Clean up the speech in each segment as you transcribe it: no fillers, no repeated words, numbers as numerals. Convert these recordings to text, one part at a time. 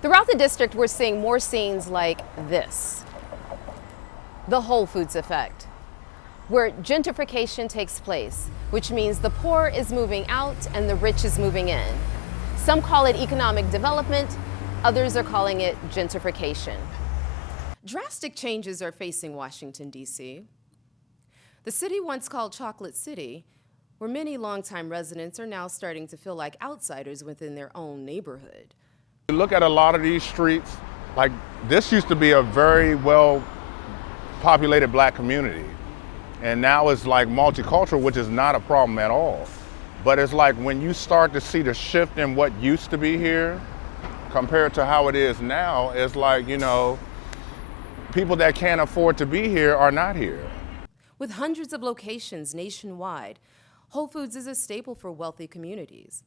Throughout the district, we're seeing more scenes like this. The Whole Foods effect, where gentrification takes place, which means the poor is moving out and the rich is moving in. Some call it economic development, others are calling it gentrification. Drastic changes are facing Washington, D.C. The city once called Chocolate City, where many longtime residents are now starting to feel like outsiders within their own neighborhood. You look at a lot of these streets, like this used to be a very well populated black community. And now it's like multicultural, which is not a problem at all. But it's like when you start to see the shift in what used to be here compared to how it is now, it's like, you know, people that can't afford to be here are not here. With hundreds of locations nationwide, Whole Foods is a staple for wealthy communities.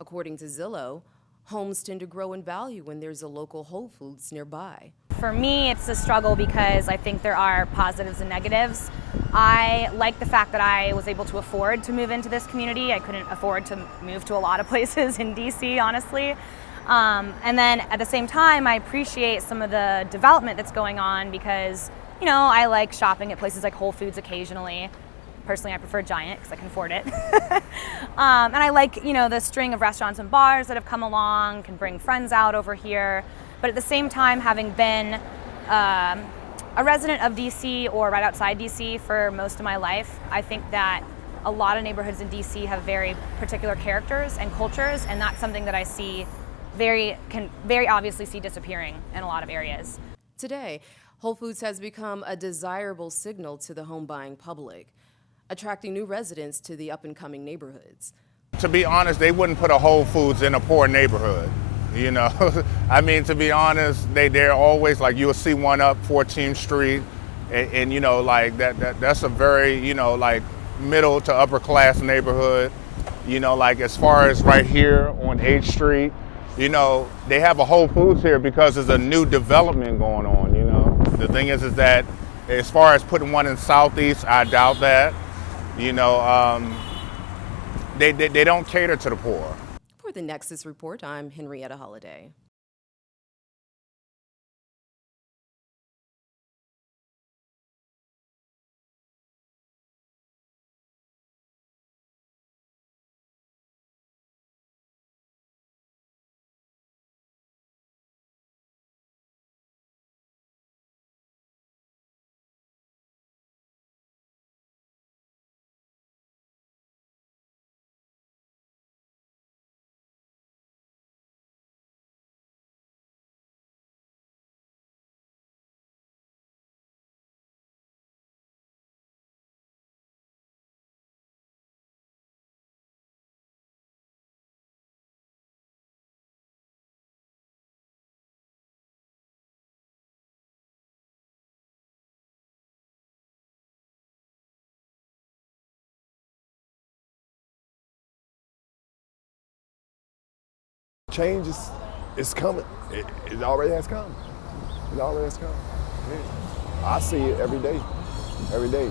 According to Zillow, homes tend to grow in value when there's a local Whole Foods nearby. For me, it's a struggle because I think there are positives and negatives. I like the fact that I was able to afford to move into this community. I couldn't afford to move to a lot of places in DC, honestly. And then at the same time, I appreciate some of the development that's going on because, you know, I like shopping at places like Whole Foods occasionally. Personally, I prefer Giant because I can afford it. And I like, you know, the string of restaurants and bars that have come along, can bring friends out over here. But at the same time, having been a resident of DC or right outside DC for most of my life, I think that a lot of neighborhoods in DC have very particular characters and cultures, and that's something that I see can very obviously see disappearing in a lot of areas. Today, Whole Foods has become a desirable signal to the home buying public, attracting new residents to the up-and-coming neighborhoods. To be honest, they wouldn't put a Whole Foods in a poor neighborhood, you know? I mean, to be honest, they're always like, you'll see one up 14th Street, and you know, like that's a very, you know, like middle to upper class neighborhood. You know, like as far as right here on 8th Street, you know, they have a Whole Foods here because there's a new development going on, you know? The thing is that as far as putting one in Southeast, I doubt that. You know, they don't cater to the poor. For the Nexus Report, I'm Henrietta Holliday. Change is coming. It already has come. It already has come. Yeah. I see it every day. Every day.